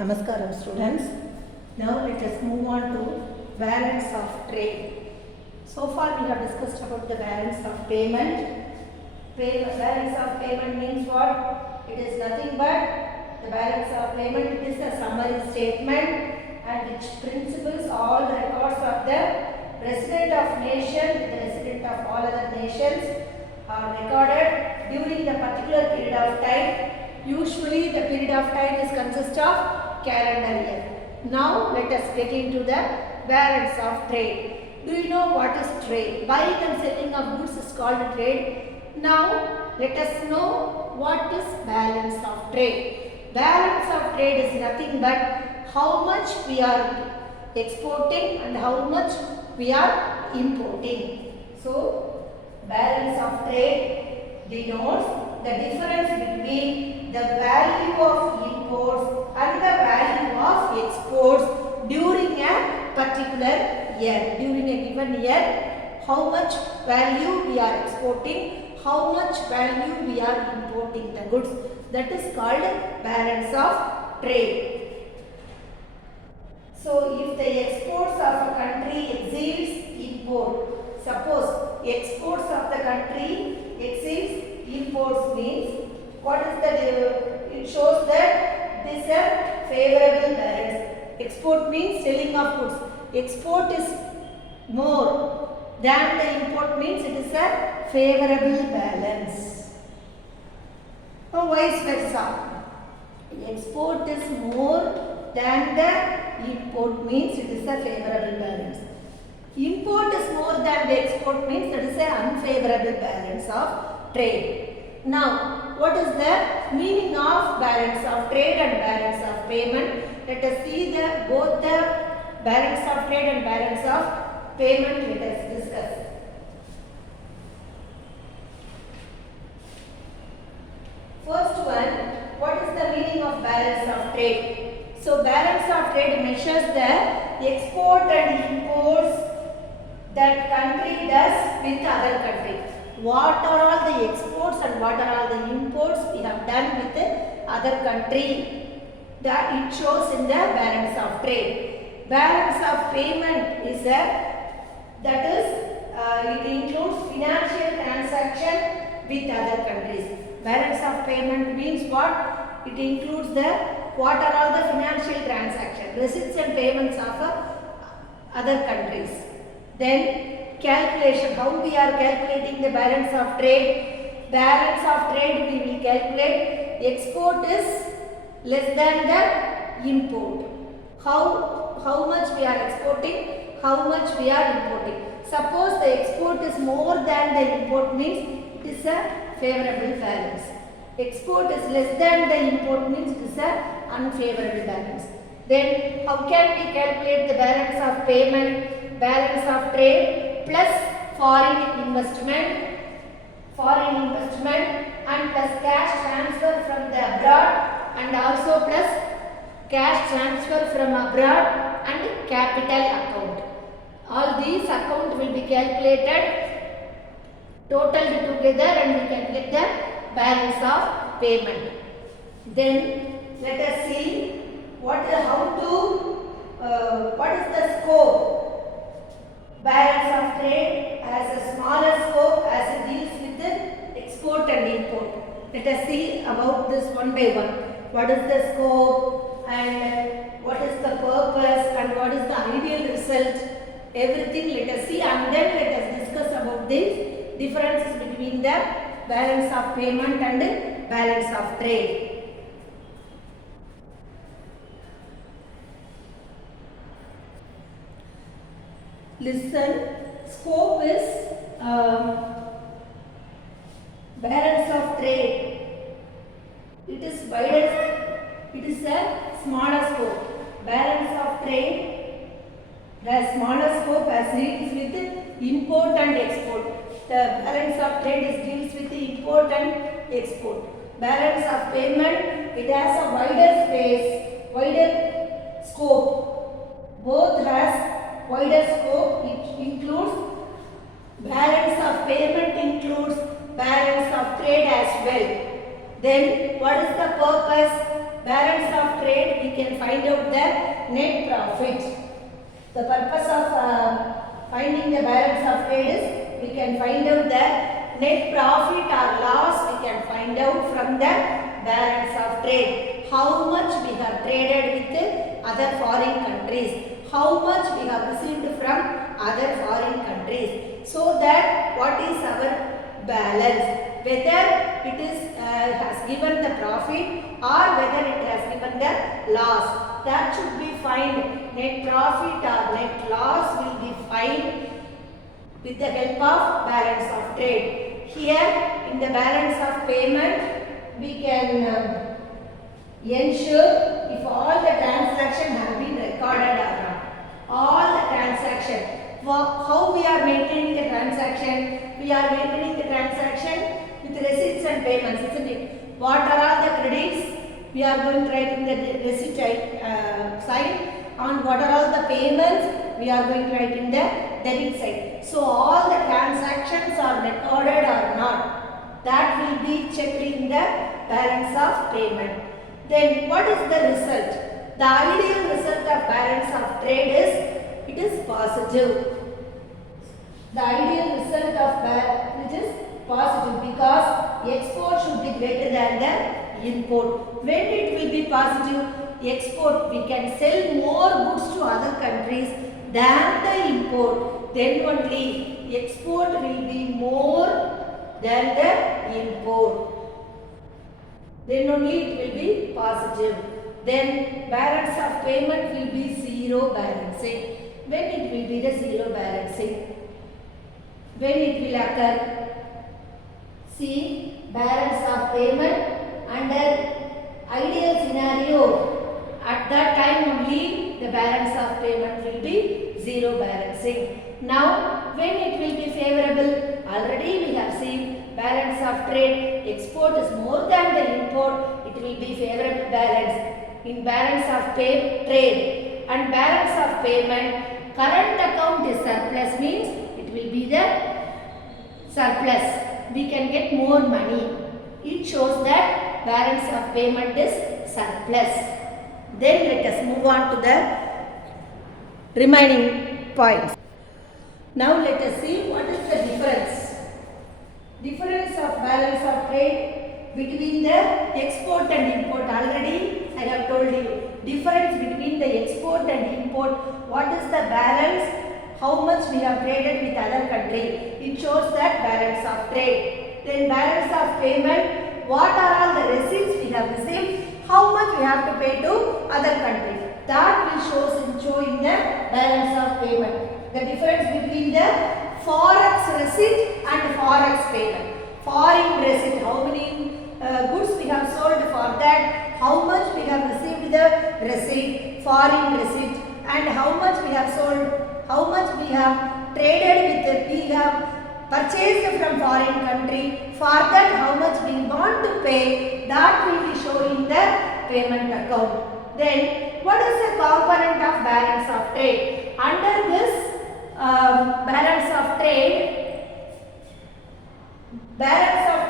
Namaskaram students. Now let us move on to balance of trade. So far we have discussed about the balance of payment. Balance of payment means what? It is nothing but the balance of payment. It is a summary statement and which principles all the records of the president of nation, the resident of all other nations are recorded during the particular period of time. Usually the period of time is consist of calendar year. Now let us get into the balance of trade. Do you know what is trade? Buying and selling of goods is called trade. Now let us know what is balance of trade. Balance of trade is nothing but how much we are exporting and how much we are importing. So balance of trade denotes the difference between the value of imports and the value of exports during a particular year. During a given year, how much value we are exporting, how much value we are importing the goods. That is called balance of trade. So, if the exports of a country exceeds import, suppose exports of the country exceeds imports means what is the, it shows that this is a favorable balance. Export means selling of goods. Export is more than the import means it is a favorable balance. Or vice versa. Export is more than the import means it is a favorable balance. Import is more than the export means that is an unfavorable balance of trade. Now, what is the meaning of balance of trade and balance of payment? Let us see both the balance of trade and balance of payment. Let us discuss. First one, what is the meaning of balance of trade? So, balance of trade measures the export and imports that country does with other country. What are all the exports and what are all the imports we have done with the other country? That it shows in the balance of trade. Balance of payment is it includes financial transaction with other countries. Balance of payment means what? It includes what are all the financial transactions, receipts and payments of other countries. Then calculation, how we are calculating the balance of trade. Balance of trade we will calculate export is less than the import. How much we are exporting, how much we are importing. Suppose the export is more than the import means it is a favorable balance. Export is less than the import means it is a unfavorable balance. Then how can we calculate the balance of payment? Balance of trade plus foreign investment and plus cash transfer from the abroad and also plus cash transfer from abroad and capital account. All these account will be calculated, totaled together and we calculate the balance of payment. Then let us see what is the scope. Balance of trade has a smaller scope as it deals with the export and import. Let us see about this one by one. What is the scope and what is the purpose and what is the ideal result? Everything let us see and then let us discuss about these differences between the balance of payment and balance of trade. Listen, scope is balance of trade. It is wider, it is a smaller scope. Balance of trade, the smaller scope as deals with import and export. The balance of trade deals with the import and export. Balance of payment, it has a wider space, wider scope. Both has wider scope, it includes balance of payment, includes balance of trade as well. Then what is the purpose? Balance of trade trade, we can find out the net profit. The purpose of finding the balance of trade is we can find out the net profit or loss. We can find out from the balance of trade. How much we have traded with other foreign countries. How much we have received from other foreign countries. So that what is our balance? Whether it is has given the profit or whether it has given the loss. That should be find. Net profit or net loss will be find with the help of balance of trade. Here in the balance of payment we can ensure if all the transactions have been recorded or not. All the transactions. How we are maintaining the transaction? We are maintaining the transaction with receipts and payments, isn't it? What are all the credits? We are going to write in the receipt side. On what are all the payments? We are going to write in the debit side. So all the transactions are recorded or not. That will be checked in the balance of payment. Then what is the result? The ideal result of balance of trade is it is positive. The ideal result of which is positive because export should be greater than the import. When it will be positive, export we can sell more goods to other countries than the import. Then only export will be more than the import. Then only it will be positive. Then balance of payment will be zero balancing. When it will be the zero balancing? When it will occur? See, balance of payment under ideal scenario. At that time only the balance of payment will be zero balancing. Now, when it will be favorable? Already we have seen balance of trade. Export is more than the import. It will be favorable balance. In balance of trade and balance of payment, current account is surplus means it will be the surplus. We can get more money. It shows that balance of payment is surplus. Then let us move on to the remaining points. Now let us see what is the difference. Difference of balance of trade between the export and import. Already I have told you. Difference between the export and import. What is the balance? How much we have traded with other country. It shows that balance of trade. Then balance of payment. What are all the receipts we have received? How much we have to pay to other countries. That will show in the balance of payment. The difference between the forex receipt and forex payment. Foreign receipt, how many goods we have sold for that, how much we have received the receipt, foreign receipt, and how much we have sold, how much we have traded with, we have purchased from foreign country. For that, how much we want to pay, that will be shown in the payment account. Then, what is the component of balance of trade? Under this balance of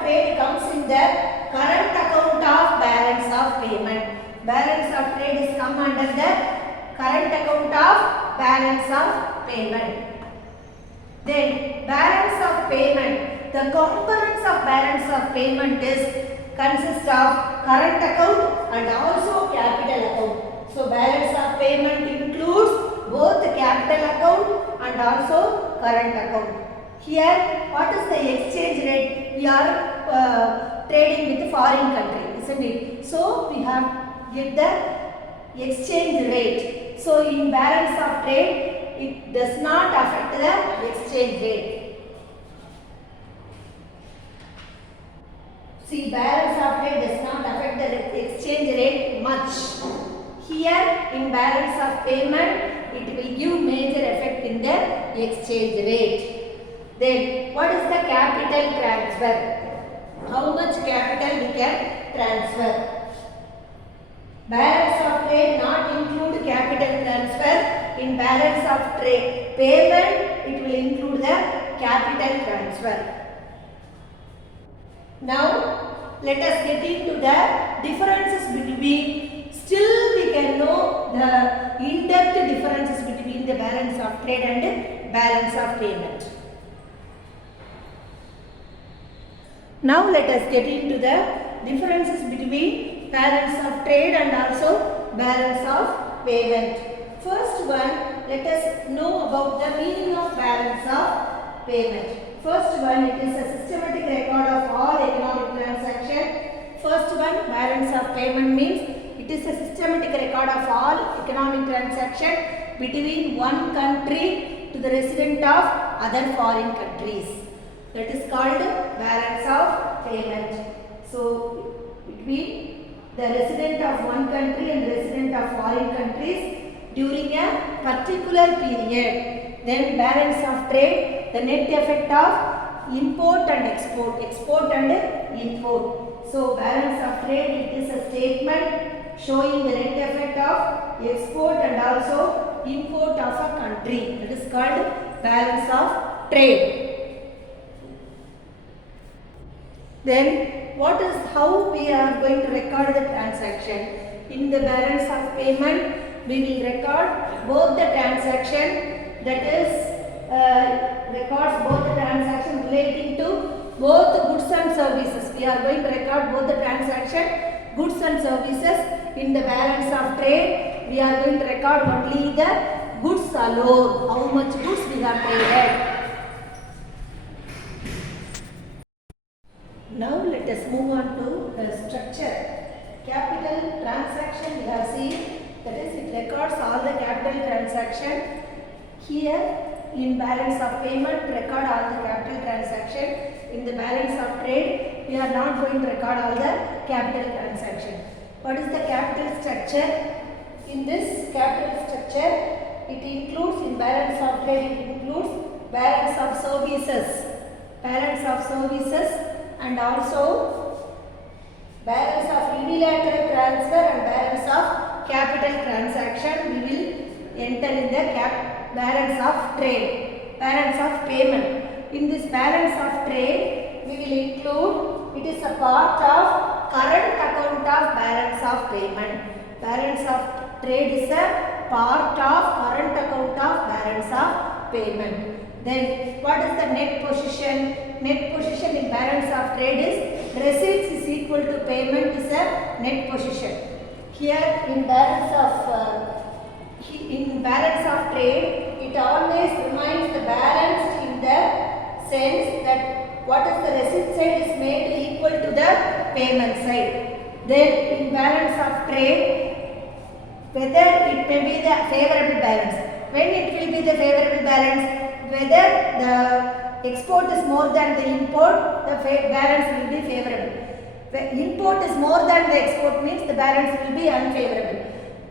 trade comes in the current account of balance of payment. Balance of trade is come under the current account of balance of payment. Then balance of payment. The components of balance of payment consist of current account and also capital account. So balance of payment includes both capital account and also current account. Here, what is the exchange rate? We are trading with foreign country, isn't it? So we have get the exchange rate. So in balance of trade, it does not affect the exchange rate. See, balance of trade does not affect the exchange rate much. Here, in balance of payment, it will give major effect in the exchange rate. Then, what is the capital transfer? How much capital we can transfer? Balance of trade not include capital transfer. In balance of trade payment, it will include the capital transfer. Now, let us get into the differences between. Still we differences between the balance of trade and balance of payment. Now let us get into the differences between balance of trade and also balance of payment. First one, let us know about the meaning of balance of payment. First one, it is a systematic record of all economic transactions. First one, balance of payment means it is a systematic record of all economic transactions between one country to the resident of other foreign countries. That is called balance of payment. So, between the resident of one country and the resident of foreign countries during a particular period. Then balance of trade, the net effect of import and export, export and import. So, balance of trade, it is a statement showing the net effect of export and also import of a country. That is called balance of trade. Then how we are going to record the transaction? In the balance of payment, we will record both the transaction, that is records both the transaction relating to both goods and services. We are going to record both the transaction, goods and services. In the balance of trade, we are going to record only the goods alone, how much goods we have traded. Now let us move on to the structure. Capital transaction we have seen, that is it records all the capital transaction. Here in balance of payment record all the capital transaction. In the balance of trade we are not going to record all the capital transaction. What is the capital structure? In this capital structure it includes, in balance of trade it includes balance of services, and also balance of unilateral transfer and balance of capital transaction we will enter in the balance of trade, balance of payment. In this balance of trade we will include, it is a part of current account of balance of payment. Balance of trade is a part of current account of balance of payment. Then what is the net position? Net position in balance of trade is receipts is equal to payment is a net position. Here in balance of trade, it always remains the balance in the sense that what is the receipt side is made equal to the payment side. Then in balance of trade, whether it may be the favorable balance. When it will be the favorable balance? Whether the export is more than the import, the balance will be favorable. When import is more than the export means the balance will be unfavorable.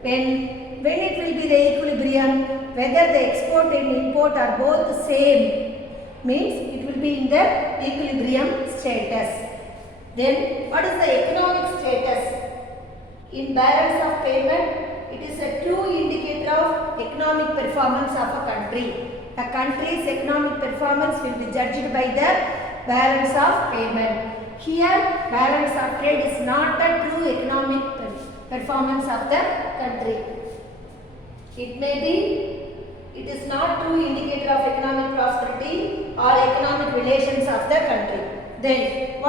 When it will be the equilibrium, whether the export and import are both the same means it will be in the equilibrium status. Then what is the economic status? In balance of payment, it is a true indicator of economic performance of a country. A country's economic performance will be judged by the balance of payment. Here, balance of trade is not a true economic performance of the country. It is not true indicator of economic prosperity or economic relations of the country. Then,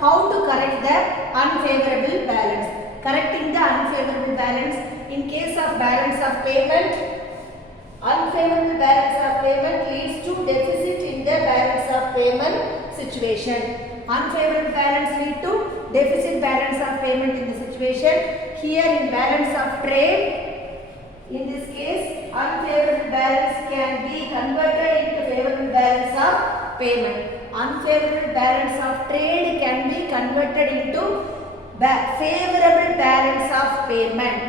how to correct the unfavorable balance? Correcting the unfavorable balance in case of balance of payment. Unfavorable balance of payment leads to deficit in the balance of payment situation. Unfavorable balance leads to deficit balance of payment in the situation. Here in balance of trade, in this case, unfavorable balance can be converted into favorable balance of payment. Unfavorable balance of trade can be converted into favorable balance of payment.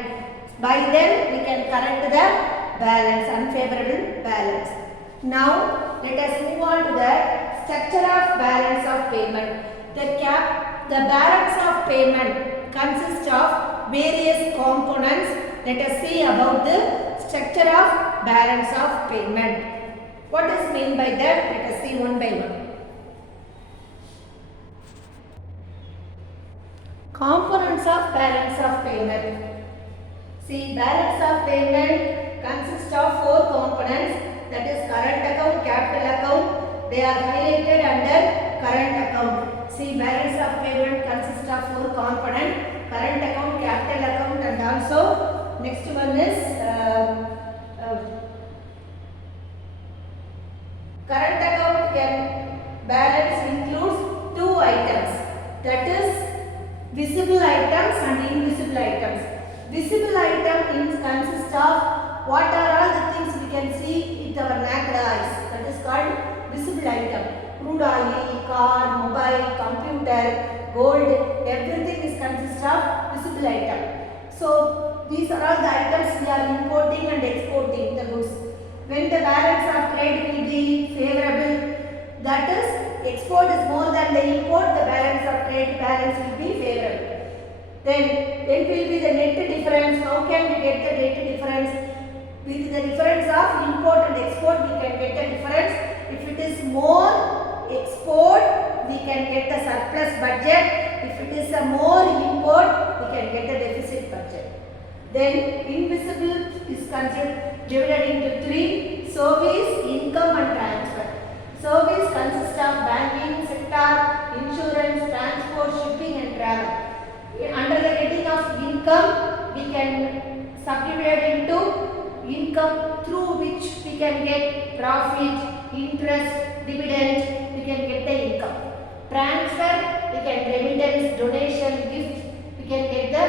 By then, we can correct the unfavorable balance. Now, let us move on to the structure of balance of payment. The balance of payment consists of various components. Let us see about the structure of balance of payment. What is meant by that? Let us see one by one. Components of balance of payment. See, balance of payment consists of four components, that is current account, capital account. They are highlighted under current account. See, balance of payment consists of four components: current account, capital account, and also next one is current account balance includes two items, that is visible items and invisible items. Visible item consists of what are all the things we can see with our naked eyes, that is called visible item. Crude oil, car, mobile, computer, gold, everything is consists of visible item. So these are all the items we are importing and exporting the goods. When the balance of trade will be favorable, that is export is more than the import, the balance of trade balance will be favorable. Then when will be the net difference? How can we get the net difference? With the difference of import and export we can get the difference. If it is more export, we can get the surplus budget. If it is a more import, we can get the deficit budget. Then invisible is divided into three: service, income and transfer. Service consists of banking sector, insurance, transport, shipping and travel. Under the heading of income, we can subdivide into income through which we can get profit, interest, dividend, we can get the income. Transfer, we can remittance, donation, gift, we can get the,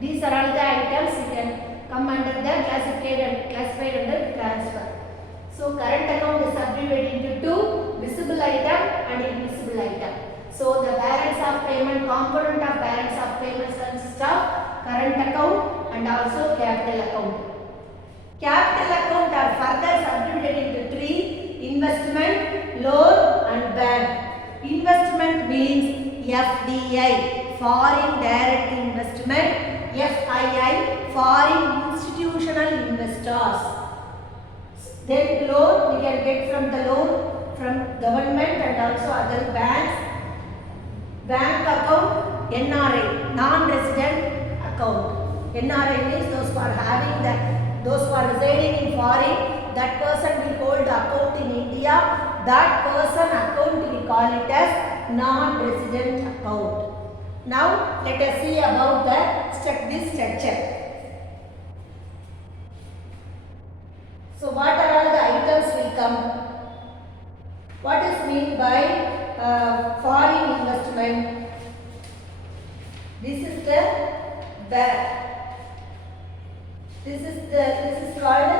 these are all the items we can come under the classified under transfer. So current account is subdivided into two: visible item and invisible item. So the balance of payment, component of balance of payments consists of current account and also capital account. Capital account are further subdivided into three: investment, loan and bank. Investment means FDI, foreign direct investment; FII, foreign institutional investors. Then loan, we can get from the loan from government and also other banks. Bank account, NRI, non-resident account. NRI means those who are residing in foreign, that person will hold the account in India. That person account we call it as non-resident account. Now let us see about this structure. So what are all the items will come? What is meant by foreign investment? This is the this is called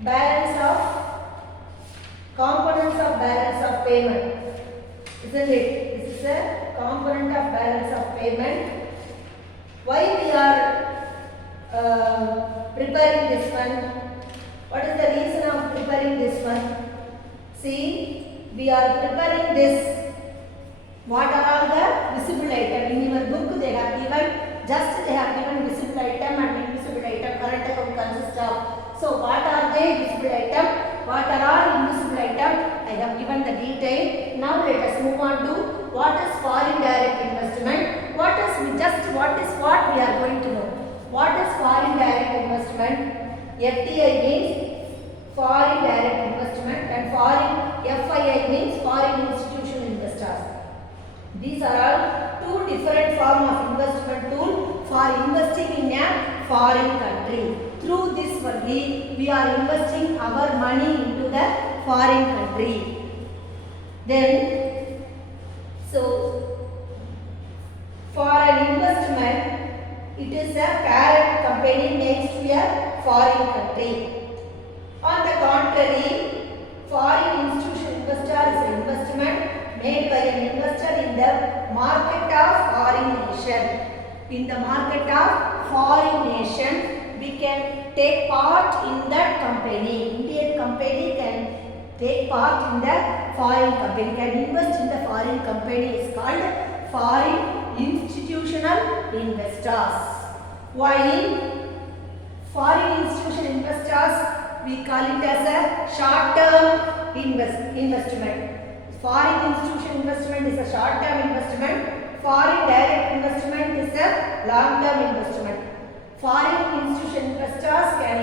balance of components of balance of payment, isn't it? This is a component of balance of payment. Why we are preparing this one? What is the reason of preparing this one? See, we are preparing this. What are all the visible items? In your book they have given visible item and invisible item. Current account consists of. So what are they? Visible item. What are all invisible item? I have given the detail. Now let us move on to what is foreign direct investment. What we are going to know. What is foreign direct investment? FDI means foreign direct investment and foreign FII means foreign institutional investors. These are all two different forms of investment tool for investing in a foreign country. Through this only we are investing our money into the foreign country. Then, so for an investment, it is a parent company next to a foreign country. On the contrary, foreign institutional investor is an investment made by an investor in the market of foreign nation. In the market of foreign nation, we can take part in that company. Indian company can take part in the foreign company, can invest in the foreign company. Is called foreign institutional investors. While foreign institutional investors, we call it as a short-term investment. Foreign institutional investment is a short-term investment. Foreign direct investment is a long-term investment. Foreign institutional investors can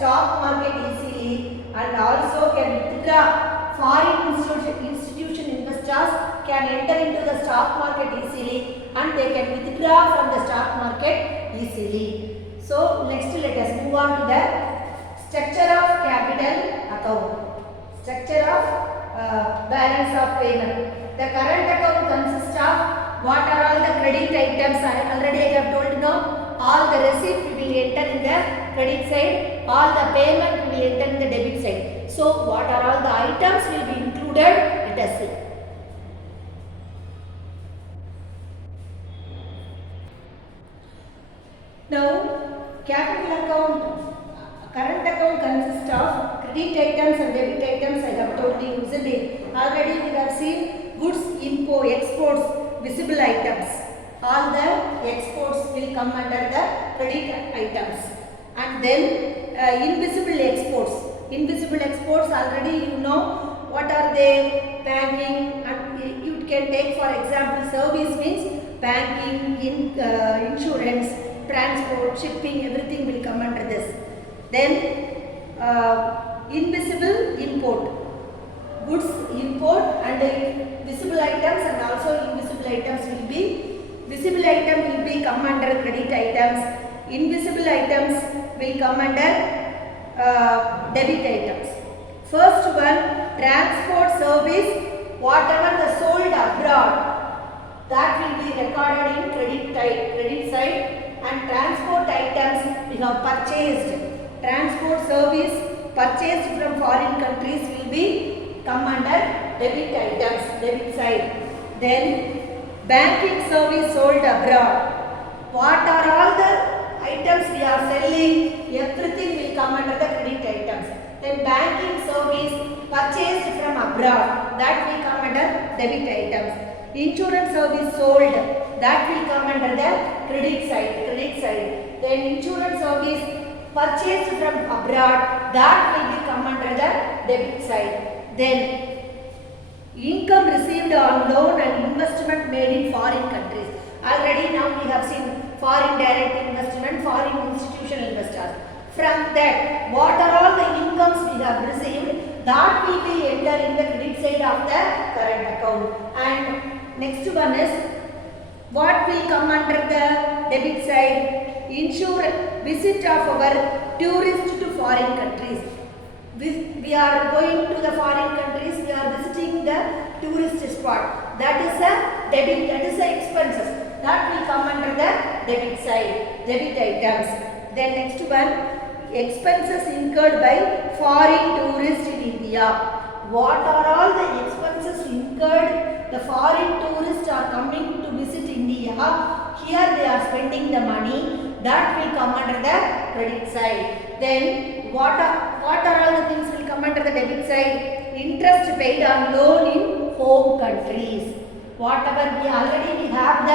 stock market easily and also can withdraw. Foreign institution investors can enter into the stock market easily and they can withdraw from the stock market easily. So next let us move on to the structure of capital account. Structure of balance of payment. The current account consists of what are all the credit items. Already I have told now. All the receipt will enter in the credit side, all the payment will enter in the debit side. So what are all the items will be included? Let us see. Now capital account, current account consists of credit items and debit items. I have told you, isn't it? Already we have seen goods, exports, visible items. All the exports will come under the credit items. And then invisible exports. Invisible exports already you know what are they? Banking, and you can take for example service means banking, insurance, transport, shipping, everything will come under this. Then invisible import. Goods import and visible items and also invisible items will be. Visible item will be come under credit items. Invisible items will come under debit items. First one, transport service, whatever the sold abroad, that will be recorded in credit side, and transport items we have purchased. Transport service purchased from foreign countries will be come under debit items, debit side. Then banking service sold abroad. What are all the items we are selling? Everything will come under the credit items. Then banking service purchased from abroad. That will come under debit items. Insurance service sold. That will come under the credit side. Then insurance service purchased from abroad. That will be come under the debit side. Then income received on loan and investment made in foreign countries. Already now we have seen foreign direct investment, foreign institutional investors. From that, what are all the incomes we have received? That will be entered in the credit side of the current account. And next one is what will come under the debit side? Visit of our tourists to foreign countries. We are going to the foreign countries, we are visiting the tourist spot. That is a debit, that is a expenses. That will come under the debit side, debit items. Then next one, expenses incurred by foreign tourists in India. What are all the expenses incurred? The foreign tourists are coming to visit India. Here they are spending the money. That will come under the credit side. Then what are all the things will come under the debit side? Interest paid on loan in home countries. Whatever we already have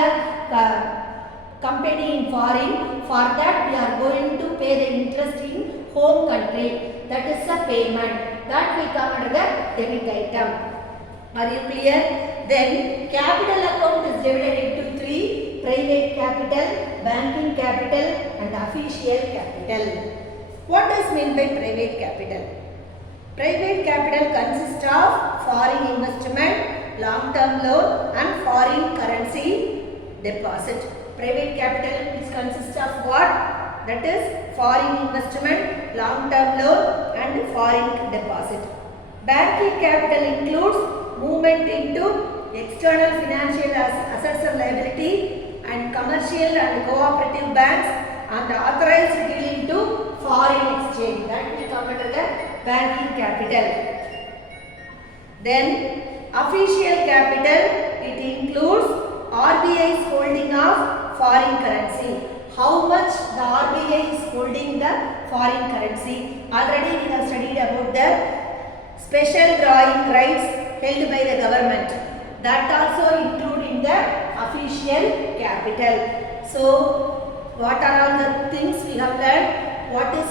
the company in foreign, for that we are going to pay the interest in home country. That is a payment. That will come under the debit item. Are you clear? Then capital account is divided into three: private capital, banking capital and official capital. What does mean by private capital? Private capital consists of foreign investment, long-term loan and foreign currency deposit. Private capital consists of what? That is foreign investment, long-term loan and foreign deposit. Banking capital includes movement into external financial assets and liability and commercial and cooperative banks and authorized dealing to foreign exchange. That will come under the banking capital. Then official capital, it includes RBI's holding of foreign currency. How much the RBI is holding the foreign currency? Already we have studied about the special drawing rights held by the government. That also include in the official capital. So what are all the things we have learned? What is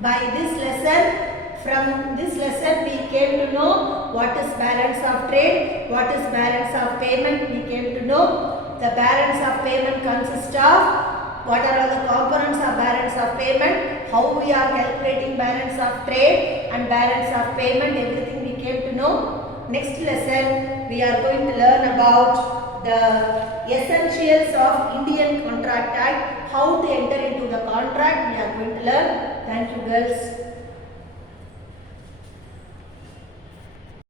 by this lesson? From this lesson we came to know what is balance of trade, what is balance of payment. We came to know the balance of payment consists of what are all the components of balance of payment, how we are calculating balance of trade and balance of payment, everything we came to know. Next lesson we are going to learn about the essentials of Indian Contract Act, how to enter into the contract we are going to learn. Thank you girls.